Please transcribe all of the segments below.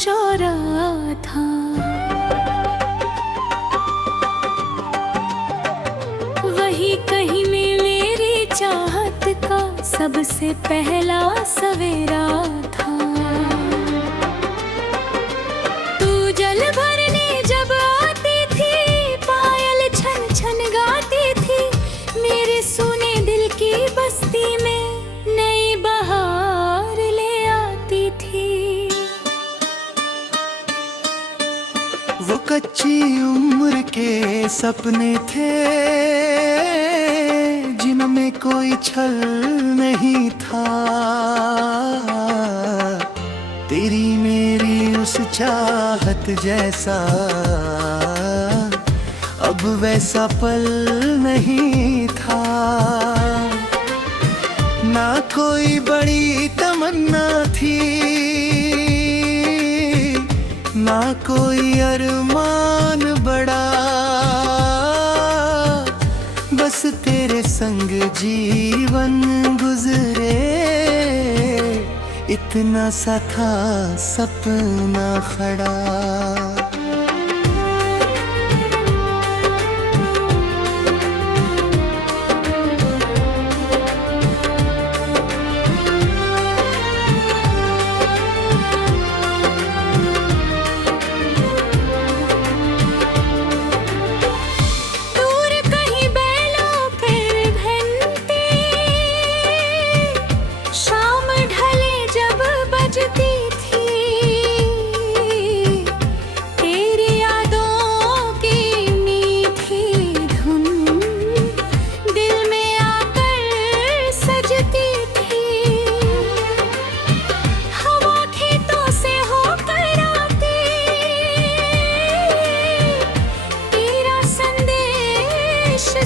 चौरा था। वही कहीं में मेरी चाहत का सबसे पहला सवेरा था। तू जल भरने जब आती थी, पायल छन छन गाती थी, मेरे सुने दिल की बस्ती में नई बहार ले आती थी। वो कच्ची उम्र के सपने थे जिनमें कोई छल नहीं था। तेरी मेरी उस चाहत जैसा अब वैसा पल नहीं था। ना कोई बड़ी तमन्ना थी, ना कोई अरमान बड़ा, बस तेरे संग जीवन गुजरे इतना सा था सपना खड़ा।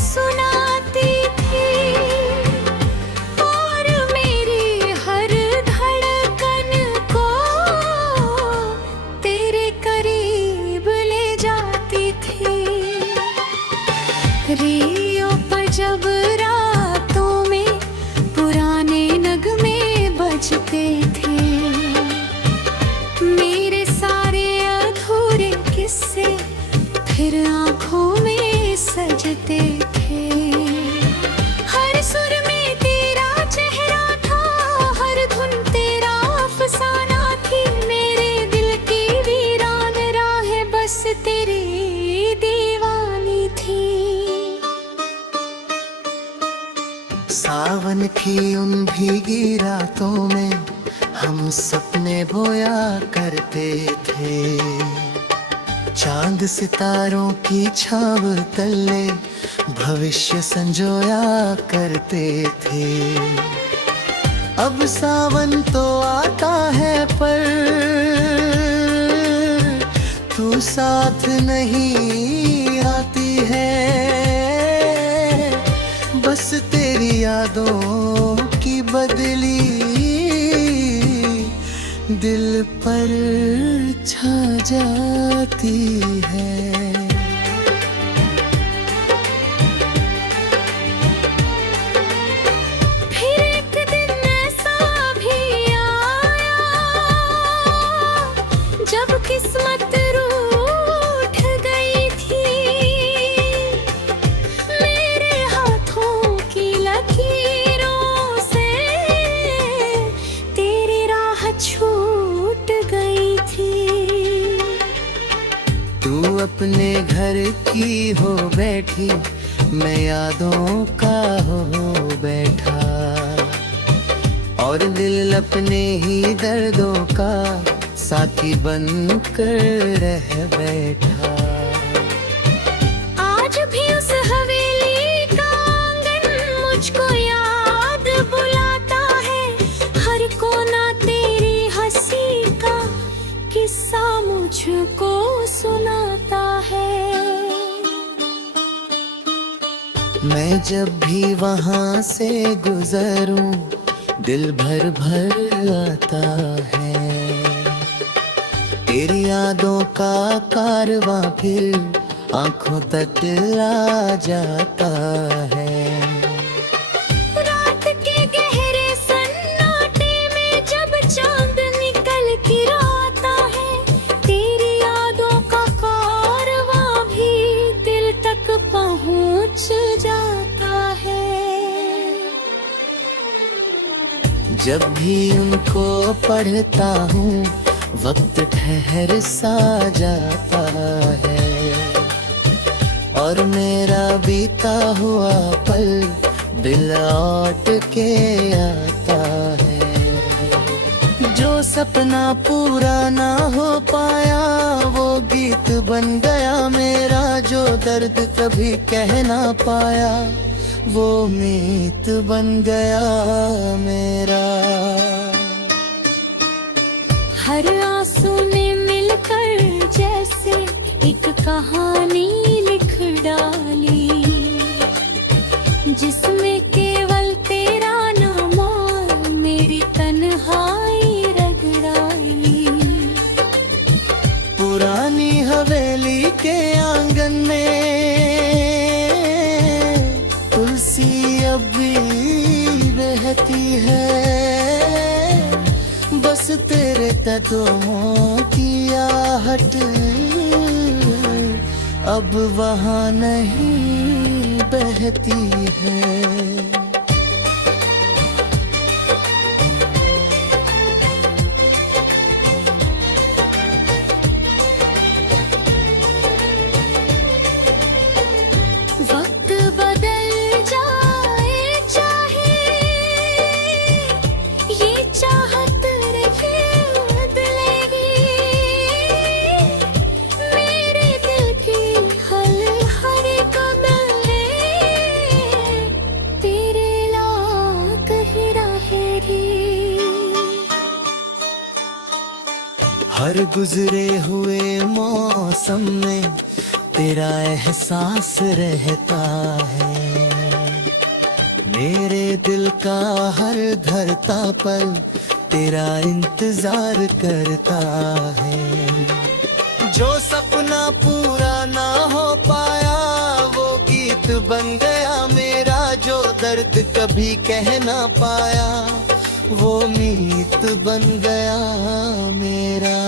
सुनाती थी और मेरी हर धड़कन को तेरे करीब ले जाती थी। रेडियो पर जब रातों में पुराने नगमे बजते थे, मेरे सारे अधूरे किस्से फिर आँखों में सजते थे। हर सुर में तेरा चेहरा था, हर धुन तेरा अफसाना थी, मेरे दिल की वीरान राहें बस तेरी दीवानी थी। सावन की उन भीगी रातों में हम सपने बोया करते थे, चांद सितारों की छाव तले भविष्य संजोया करते थे। अब सावन तो आता है पर तू साथ नहीं आती है, बस तेरी यादों की बदली दिल पर छा जाती है। फिर एक दिन ऐसा भी आया जब किस्मत रूठ गई थी, मेरे हाथों की लकीरों से तेरी राह छूट गई थी। तू अपने घर की हो बैठी, मैं यादों का हो बैठा, और दिल अपने ही दर्दों का साथी बनकर रह बैठा। आज भी उस हवेली का आंगन मुझको याद बुलाता है, हर कोना तेरी हंसी का किस्सा मुझको सुनाता है। मैं जब भी वहां से गुजरूं दिल भर भर आता है, तेरी यादों का कारवां फिर आंखों तक ला जाता है। रात के गहरे सन्नाटे में जब चांद निकल कर आता है, जब भी उनको पढ़ता हूँ वक्त ठहर सा जाता है, और मेरा बीता हुआ पल दिल लौट के आता है। जो सपना पूरा ना हो पाया वो गीत बन गया मेरा, जो दर्द कभी कह ना पाया वो मीत बन गया मेरा। हर आंसू ने मिलकर जैसे एक कहानी लिख डाली, जिसमें केवल तेरा नाम और मेरी तन्हाई रगड़ाई। पुरानी हवेली के आंगन में तुलसी अब भी रहती है, बस तेरे कदमों की आहट अब वहाँ नहीं बहती है। वक्त बदल जाए चाहे ये चाहत रहे बदलेगी, मेरे दिल की हर कदम तेरे लाख ही रहेगी। हर गुजरे हुए मौसम में तेरा एहसास रहता है, मेरे दिल का हर धरता पल तेरा इंतजार करता है। जो सपना पूरा ना हो पाया वो गीत बन गया मेरा, जो दर्द कभी कह ना पाया वो मीत बन गया मेरा।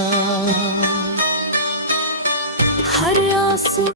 हर आंसू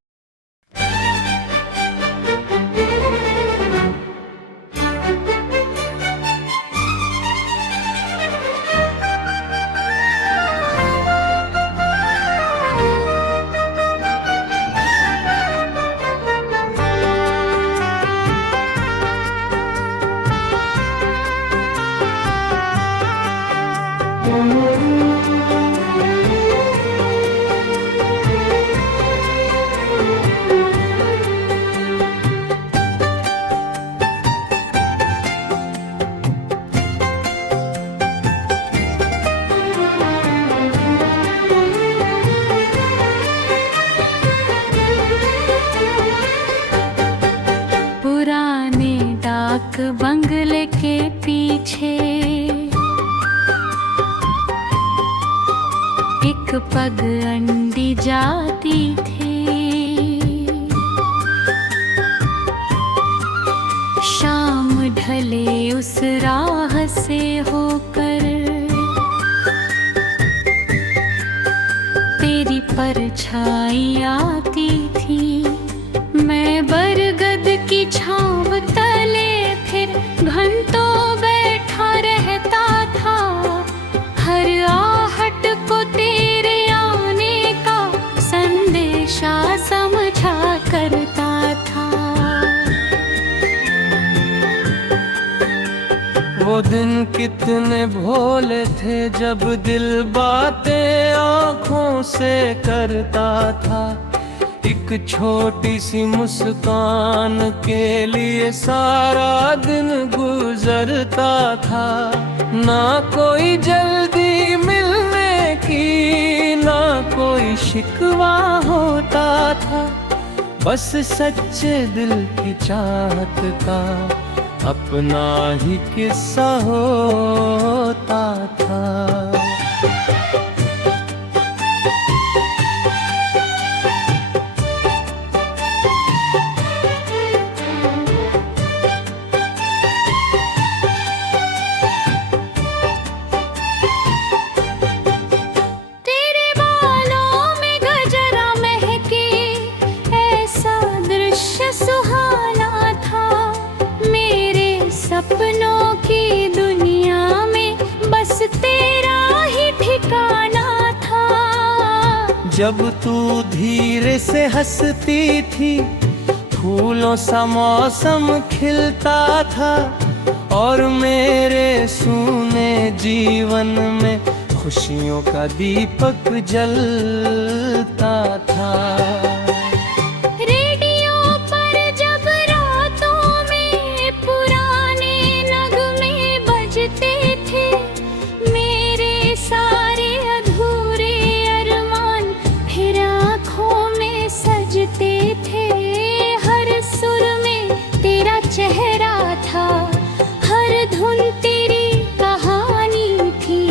पुराने डाक बंगले के पीछे एक पग अंडी जाती थी। शाम ढले उस राह से होकर तेरी परछाई आती थी। मैं बरगद की छांव तले फिर घंटों बैठा रहता था, हर आहट को तेरे आने का संदेशा समझा करता था। वो दिन कितने भोले थे जब दिल बातें आँखों से करता था, एक छोटी सी मुस्कान के लिए सारा दिन गुजरता था। ना कोई जल्दी मिलने की ना कोई शिकवा होता था, बस सच्चे दिल की चाहत का अपना ही किस्सा होता था। सपनों की दुनिया में जब तू धीरे से हंसती थी, फूलों सा मौसम खिलता था और मेरे सूने जीवन में खुशियों का दीपक जलता था। रेडियो पर जब रातों में पुराने नगमे बजते थे, मेरे सारे अधूरे अरमान फिर आँखों में सजते थे। हर सुर में तेरा चेहरा था, हर धुन तेरी कहानी थी।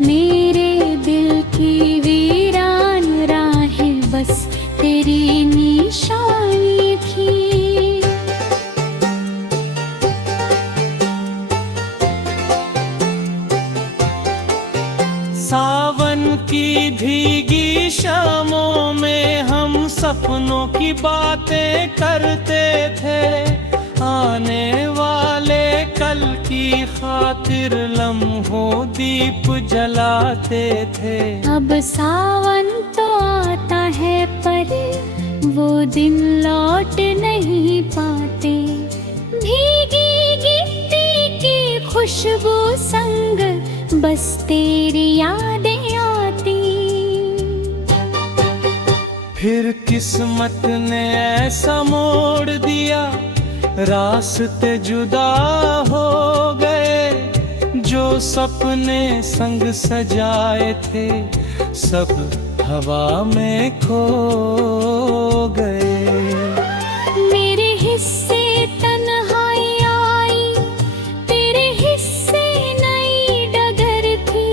मेरे दिल की वीरान राहें बस तेरी निशानी थी। सावन की भीगी शामों में हम सपनों की बातें करते थे, आने वाले कल की खातिर लम्हों दीप जलाते थे। अब सावन तो आता है पर वो दिन लौट नहीं पाते। भीगी गिट्टी की खुशबू संग बस तेरी यादें आती। फिर किस्मत ने ऐसा मोड़ दिया, रास्ते जुदा हो गए। जो सपने संग सजाए थे सब हवा में खो गए। मेरे हिस्से तन्हाई आई, तेरे हिस्से नई डगर थी,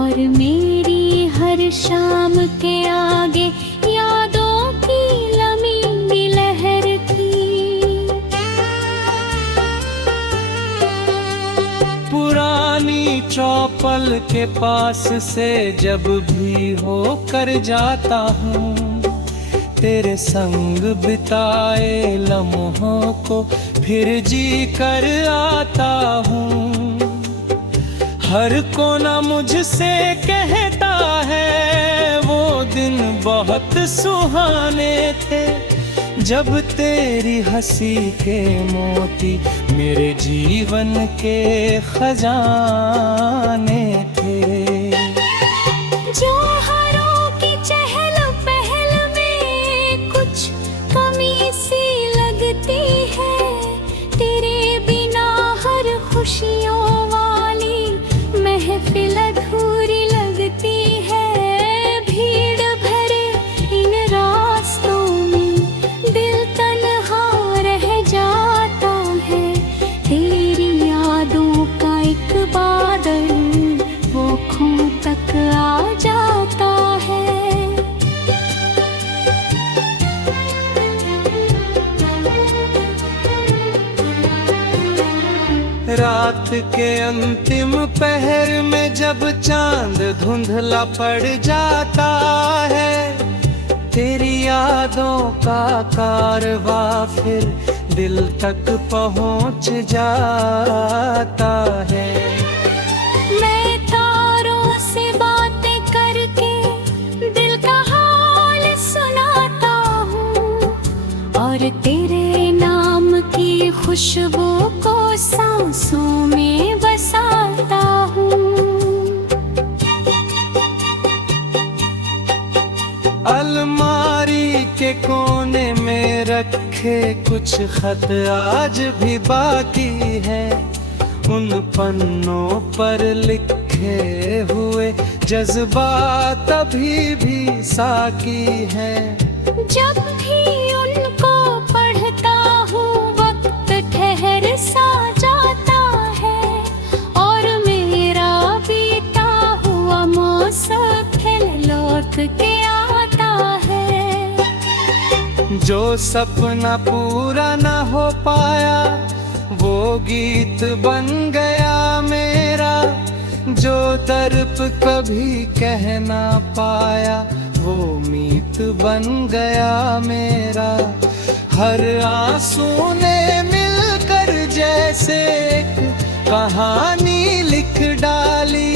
और मेरी हर शाम के आगे यादों की लम्बी लहर थी। पुरानी चौपल के पास से जब भी होकर जाता हूँ, तेरे संग बिताए लम्हों को फिर जी कर आता हूँ। हर कोना मुझसे कहता है वो दिन बहुत सुहाने थे, जब तेरी हंसी के मोती मेरे जीवन के खजाने थे। त्योहारों की चहल पहल में कुछ कमी सी लगती है, तेरे बिना हर खुशियों वाली महफिल अधूरी लगती है। भीड़ भरे इन रास्तों में दिल तन्हा रह जाता है। तेरी यादों का एक बादल वो खो तक आ जाता है। रात के अंतिम पहर में जब चांद धुंधला पड़ जाता है, तेरी यादों का कारवा फिर दिल तक पहुंच जाता है। मैं तारों से बातें करके दिल का हाल सुनाता हूँ, और तेरे नाम की खुशबू को सांसों में बसाता हूँ। अलमारी के कोने में रखे कुछ खत आज भी बाकी है, उन पन्नों पर लिखे हुए जज्बात अभी भी साकी हैं। जब भी उनको पढ़ता हूँ वक्त ठहर सा जाता है, और मेरा बीता हुआ मौसम फिर लौट के आता है। जो सपना पूरा न हो पाया वो गीत बन गया मेरा, जो दर्द कभी कह ना पाया वो मीत बन गया मेरा। हर आंसू ने मिलकर जैसे एक कहानी लिख डाली,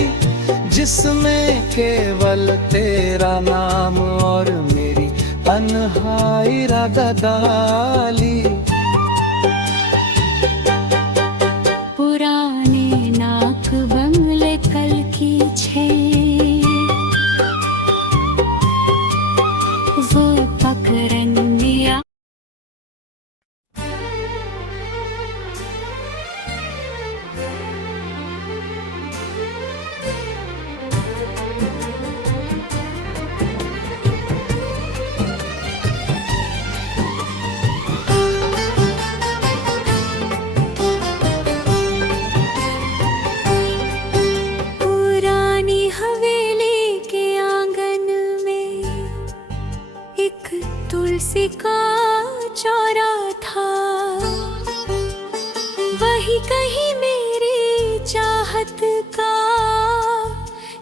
जिसमें केवल तेरा नाम और मेरी अनहाई राधा डाली। पुराने नाक बंगले कल की छे, वो पकड़निया। पुरानी हवेली के आंगन में एक तुलसी का चौरा था, वही कहीं मेरी चाहत का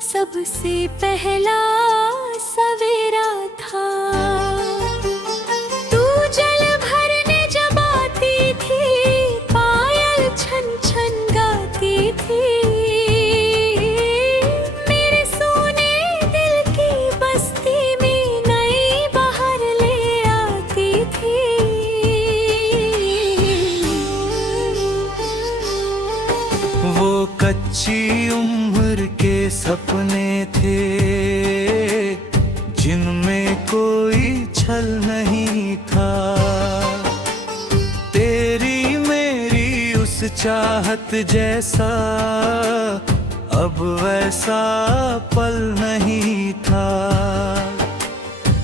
सबसे पहला सवेरा था। तू जल भरने जब आती थी, पायल छन छन गाती थी, मेरे सोने दिल की बस्ती में नई बहार ले आती थी। वो कच्ची उम्र के सपने थे जिनमें कोई छल नहीं था। तेरी मेरी उस चाहत जैसा अब वैसा पल नहीं था।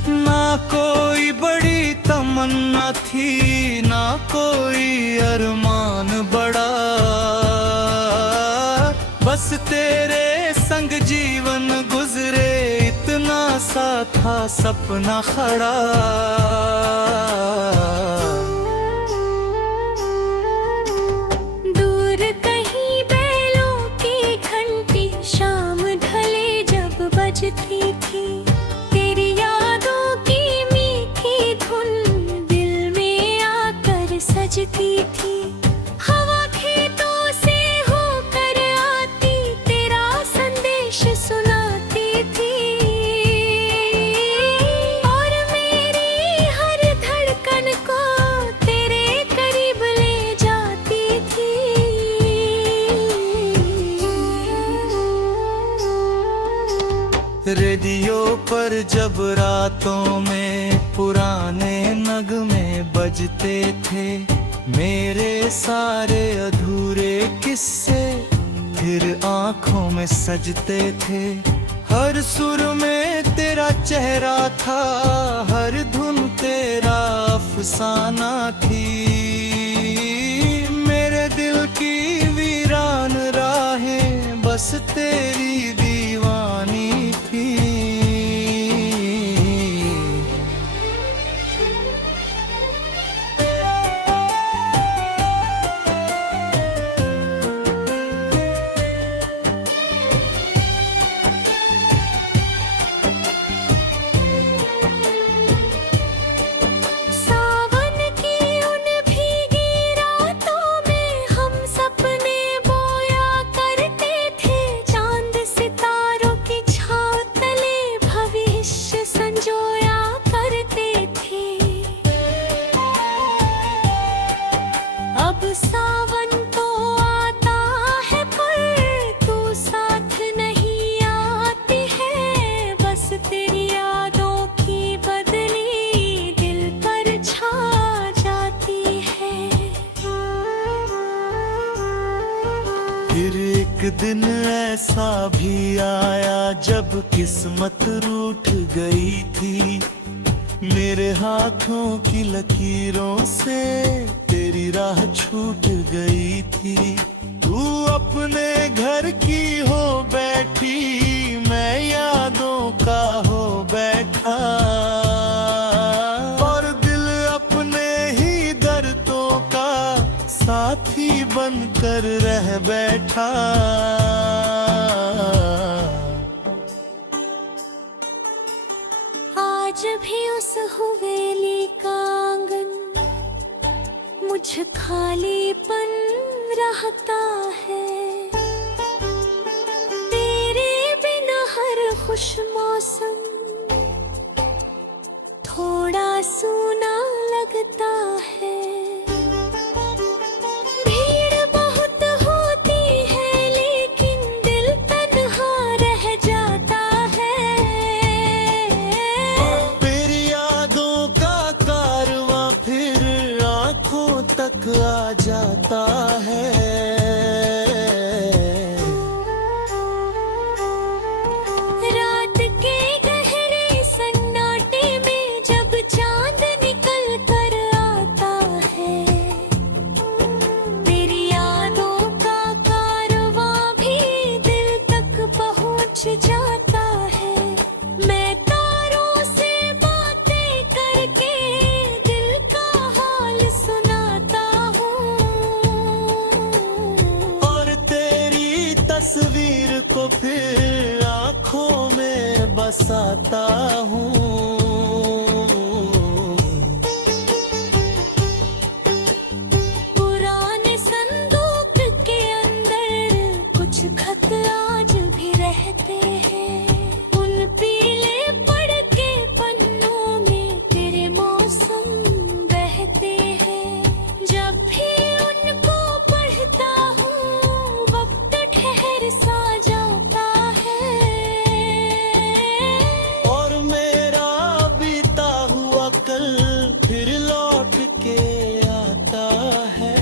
ना कोई बड़ी तमन्ना थी, ना कोई अरमान बड़ा, बस तेरे संग जीवन गुजरे इतना सा था सपना खड़ा। दूर कहीं बैलों की घंटी शाम ढले जब बजती थी, तेरी यादों की मीठी धुन दिल में आकर सजती थी। हवा खेतों से होकर आती, तेरा संदेश सुनाती थी, और मेरी हर धड़कन को तेरे करीब ले जाती थी। रेडियो पर जब रातों में पुराने नगमे बजते थे, मेरे सारे अधूरे किस्से फिर आंखों में सजते थे। हर सुर में तेरा चेहरा था, हर धुन तेरा अफसाना थी। मेरे दिल की वीरान राहें बस तेरी दीवानी थी। सावन की उन भीगी रातों में हम सपने बोया करते थे, चांद सितारों की छाँव तले भविष्य संजोया करते थे। अब सावन तो आता है पर तू साथ नहीं आती है, बस तेरी यादों की बदली दिल पर छा जाती है। फिर एक दिन ऐसा भी आया जब किस्मत रूठ गई थी। मेरे हाथों की लकीरों से तेरी राह छूट गई थी। तू अपने घर की हो बैठी, मैं यादों का हो बैठा, और दिल अपने ही दर्दों का साथी बनकर रह बैठा। आज भी उस हवेली का आंगन मुझ खालीपन रहता है। तेरे बिन आ जाता है। रात के गहरे सन्नाटे में जब चांद निकल कर आता है, तेरी यादों का कारवां भी दिल तक पहुंच जाता है। मैं तारों से बातें करके दिल का हाल सुनाता हूँ, और तेरी तस्वीर को फिर आँखों में बसाता हूँ। पुराने संदूक के अंदर कुछ खत आज भी रहते हैं। उन पीले पड़ के पन्नों में तेरे मौसम बहते हैं। जब भी उनको पढ़ता हूँ वक्त ठहर सा जाता है। और मेरा बीता हुआ कल फिर लौट के आता है।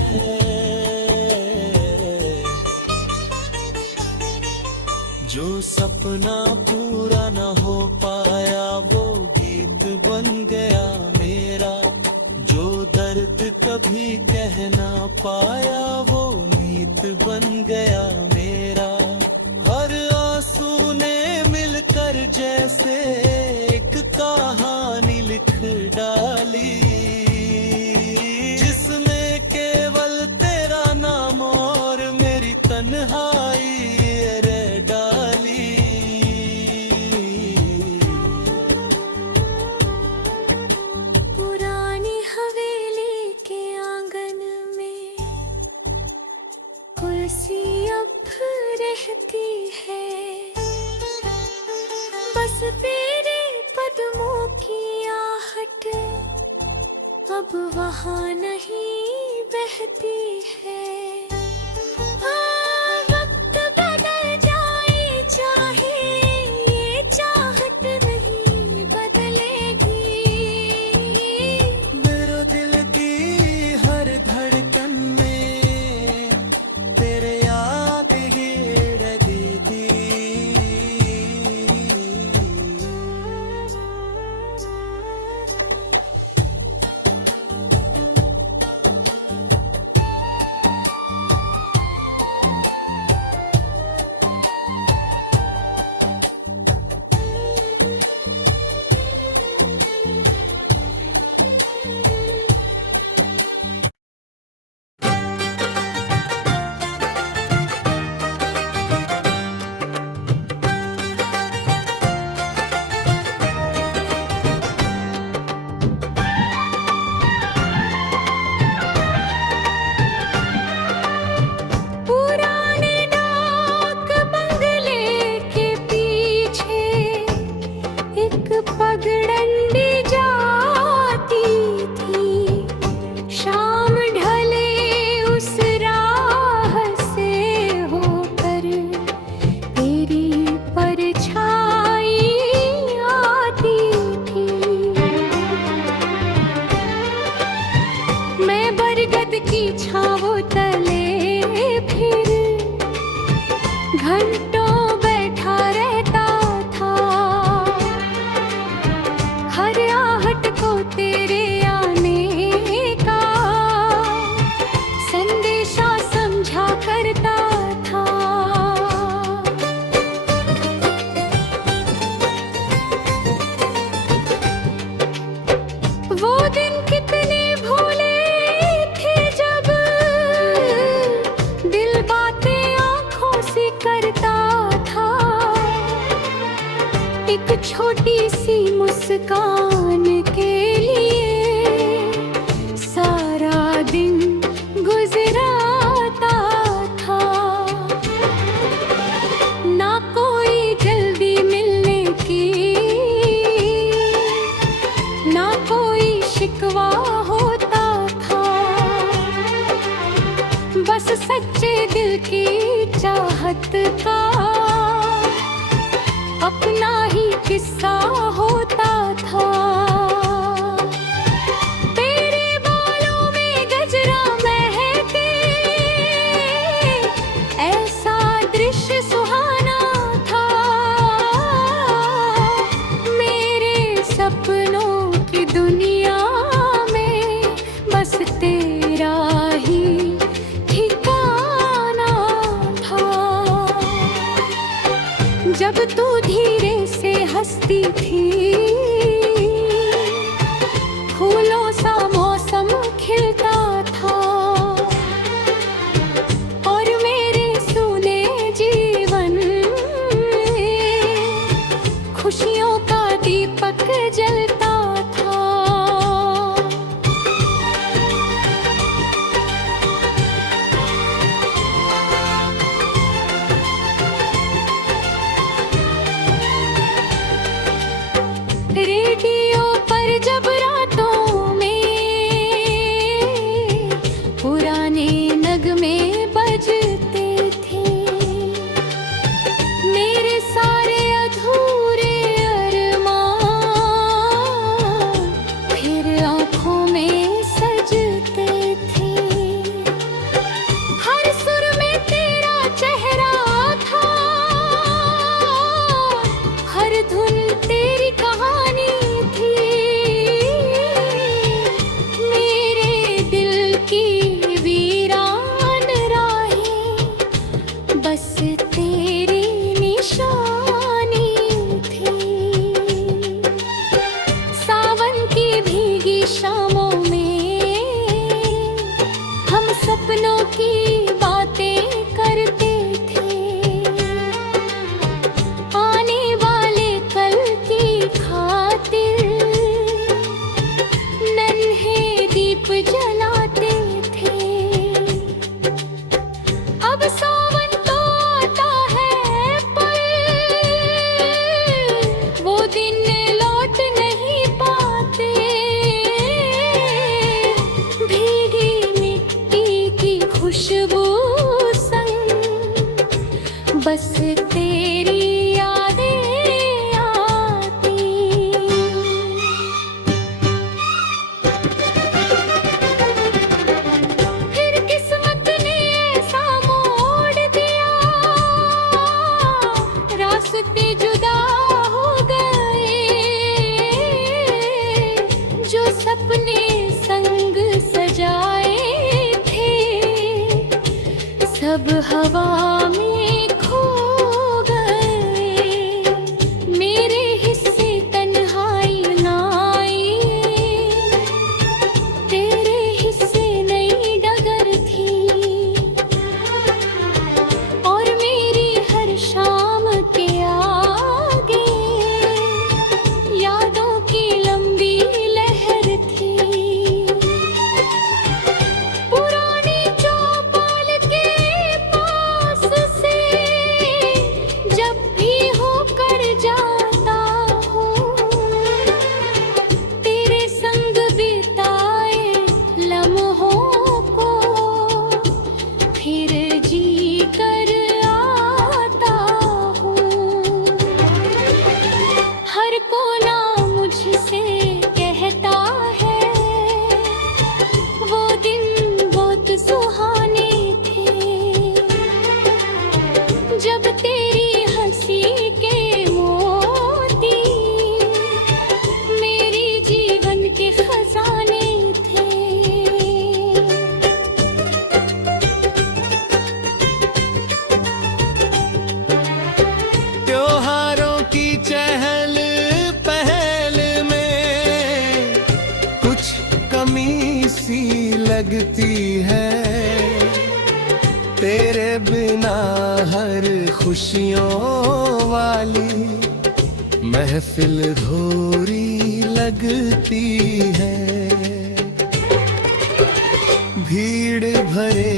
जो सपना पूरा न हो पाया वो गीत बन गया मेरा। जो दर्द कभी कह ना पाया वो मीत बन गया मेरा। हर आंसू ने मिलकर जैसे एक कहानी लिख डाली, जिसमें केवल तेरा नाम और मेरी तन्हाई रह डाली। पुरानी हवेली के आंगन में कुर्सी अब रहती है। बस तेरे कदमों की आहट अब वहाँ नहीं बहती है। हाँ, वक्त बदल जाए चाहे ये चाहत नहीं बदलेगी। मेरे दिल की हर धड़कन में तेरे याद ही लगेगी। पुराने डाक बंगले के पीछे एक पगडंडी जाती थी। शाम ढले उस राह से होकर तेरी परछाई आती थी। मैं बरगद की छाँव तले फिर घंटों बैठा रहता था। हर आहट को तेरे आने का संदेशा समझा करता था। वो दिन कितने भोले थे जब दिल बातें आँखों से करता था। एक छोटी सी मुस्कान के लिए सारा दिन गुजराता था। ना कोई जल्दी मिलने की, ना कोई शिकवा होता था। बस सच्चे दिल की चाहत का अपना ही किस्सा होता था। तेरे बालों में गजरा मैं दीप जलाते थे। अब सावन तो आता है पर वो दिन लौट नहीं पाते। भीगी मिट्टी की खुशबू संग बस तेरी यादें आती। फिर किस्मत ने ऐसा मोड़ दिया, रास्ते जुदा हो गए। जो सपने संग सजाए थे सब हवा में खो गए। मेरे हिस्से तन्हाई ना आई, तेरे हिस्से नई डगर थी। और मेरी हर शाम के आगे यादों की लंबी लहर थी। पुरानी चौपाल के पास से जब भी होकर जाता हूँ, तेरे संग बिताए लम्हों को फिर जी कर आता हूँ। हर कोना मुझसे कहता है वो दिन बहुत सुहाने थे। जब तेरी हंसी के मोती मेरी जीवन के खजाने थे। त्योहारों की चहल पहल में कुछ कमी सी लगती है। तेरे बिना हर खुशियों वाली महफिल धोरी लगती है। भीड़ भरे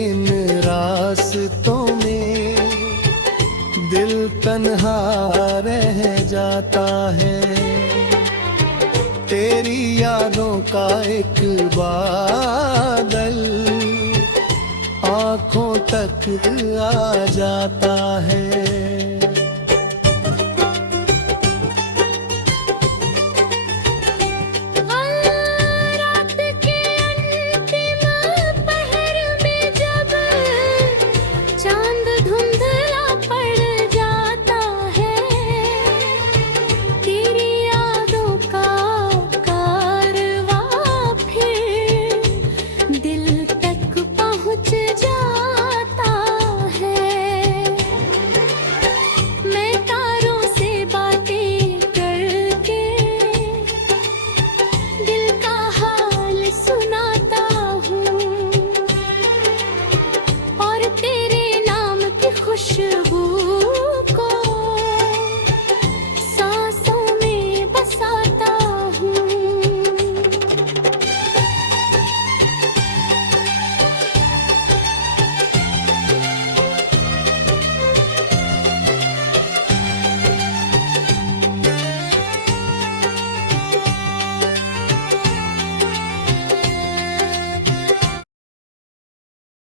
इन रास्तों में दिल तन्हा रह जाता है। तेरी यादों का एक बादल आँखों तक आ जाता है।